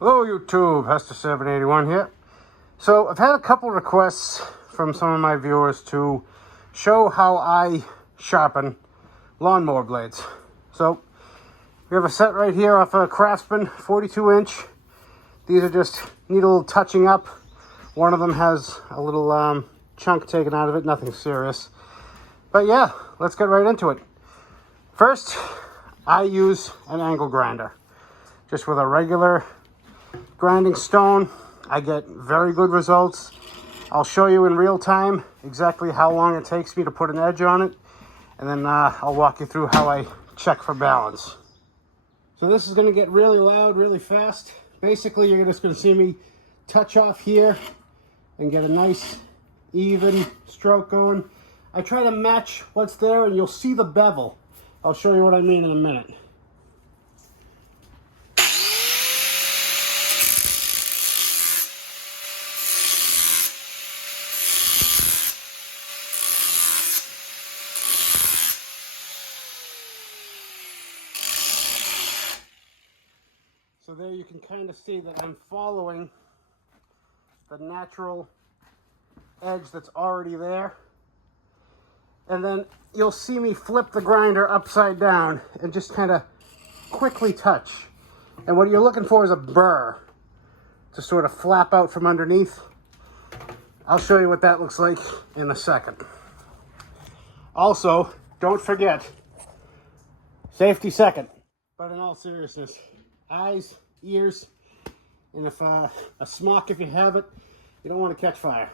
Hello YouTube, Hester781 here. So I've had a couple requests from some of my viewers to show how I sharpen lawnmower blades. So we have a set right here off a Craftsman 42-inch. These are just need a little touching up. One of them has a little chunk taken out of it, nothing serious. But yeah, let's get right into it. First, I use an angle grinder. Just with a regular grinding stone, I get very good results. I'll show you in real time exactly how long it takes me to put an edge on it, and then I'll walk you through how I check for balance. So this is going to get really loud really fast. Basically, you're just going to see me touch off here and get a nice even stroke going. I try to match what's there, and you'll see the bevel. I'll show you what I mean in a minute. So there you can kind of see that I'm following the natural edge that's already there. And then you'll see me flip the grinder upside down and just kind of quickly touch. And what you're looking for is a burr to sort of flap out from underneath. I'll show you what that looks like in a second. Also, don't forget, safety second. But in all seriousness, eyes, ears, and if a smock if you have it, you don't want to catch fire.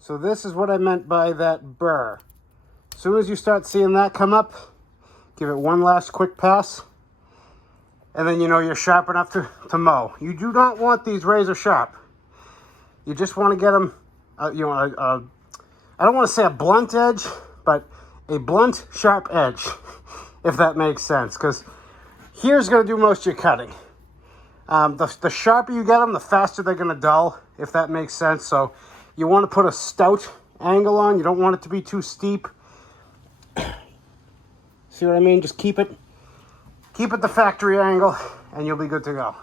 So this is what I meant by that burr. As soon as you start seeing that come up, give it one last quick pass, and then you know you're sharp enough to mow. You do not want these razor sharp. You just want to get them, I don't want to say a blunt edge, but a blunt, sharp edge, if that makes sense, because here's going to do most of your cutting. The sharper you get them, the faster they're going to dull, if that makes sense. So you want to put a stout angle on. You don't want it to be too steep. See what I mean? Just keep it the factory angle, and you'll be good to go.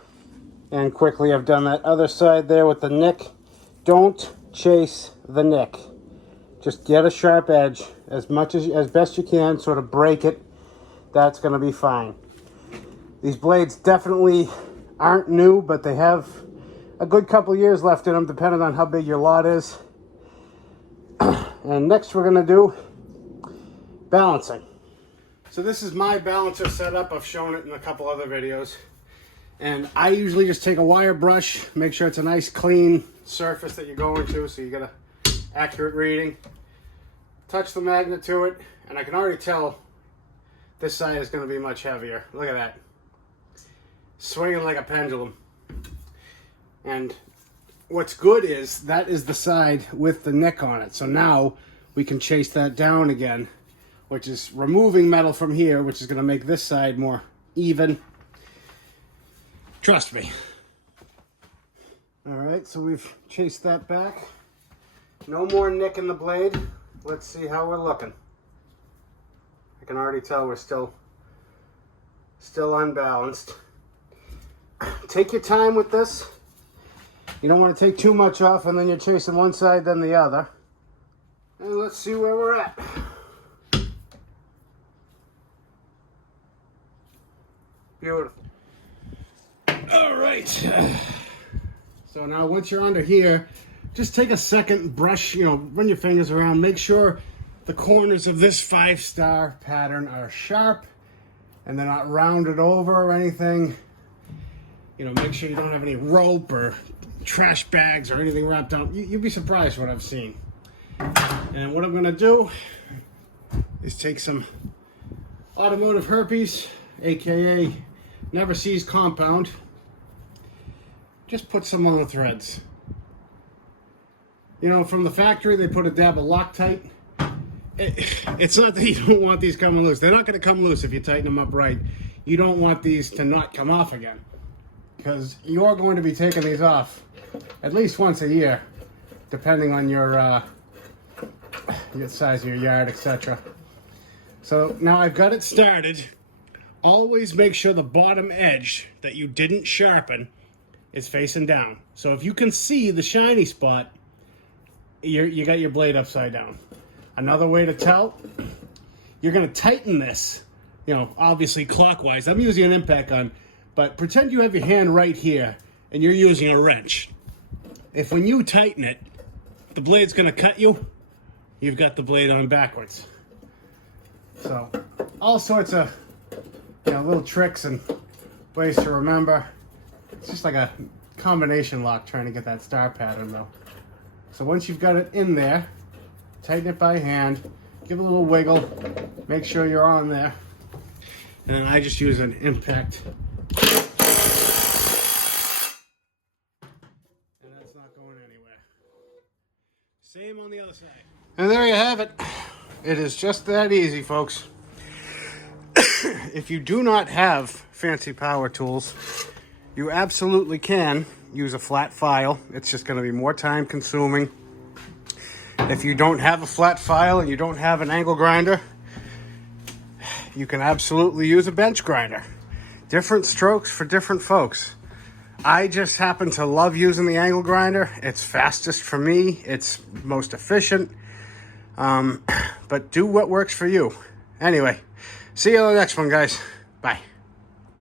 And quickly, I've done that other side there with the nick. Don't chase the nick. Just get a sharp edge as best you can, sort of break it. That's going to be fine. These blades definitely aren't new, but they have a good couple years left in them, depending on how big your lot is. And next we're going to do balancing. So this is my balancer setup. I've shown it in a couple other videos. And I usually just take a wire brush, make sure it's a nice clean surface that you're going to, so you get an accurate reading. Touch the magnet to it, and I can already tell this side is going to be much heavier. Look at that. Swinging like a pendulum. And what's good is that is the side with the nick on it. So now we can chase that down again, which is removing metal from here, which is going to make this side more even. Trust me. All right, so we've chased that back. No more nick in the blade. Let's see how we're looking. I can already tell we're still unbalanced. Take your time with this. You don't want to take too much off, and then you're chasing one side, then the other. And let's see where we're at. Beautiful. All right. So now once you're under here, just take a second, brush, run your fingers around. Make sure the corners of this 5-star pattern are sharp and they're not rounded over or anything. Make sure you don't have any rope or trash bags or anything wrapped up. You'd be surprised what I've seen. And what I'm gonna do is take some automotive herpes, aka never sees compound, just put some on the threads. You know, from the factory they put a dab of Loctite. It's not that you don't want these coming loose. They're not going to come loose if you tighten them up right. You don't want these to not come off again, because you're going to be taking these off at least once a year, depending on your size of your yard, etc. So now I've got it started. Always make sure the bottom edge that you didn't sharpen is facing down. So if you can see the shiny spot, you got your blade upside down. Another way to tell, you're going to tighten this, you know, obviously clockwise. I'm using an impact gun, but pretend you have your hand right here and you're using a wrench. If when you tighten it, the blade's going to cut you, you've got the blade on backwards. So all sorts of, you know, little tricks and ways to remember. It's just like a combination lock trying to get that star pattern though. So once you've got it in there, tighten it by hand, give it a little wiggle, make sure you're on there. And then I just use an impact. And that's not going anywhere. Same on the other side. And there you have it. It is just that easy, folks. If you do not have fancy power tools, you absolutely can use a flat file. It's just going to be more time consuming. If you don't have a flat file and you don't have an angle grinder, you can absolutely use a bench grinder. Different strokes for different folks. I just happen to love using the angle grinder. It's fastest for me. It's most efficient. But do what works for you. Anyway, see you on the next one, guys. Bye.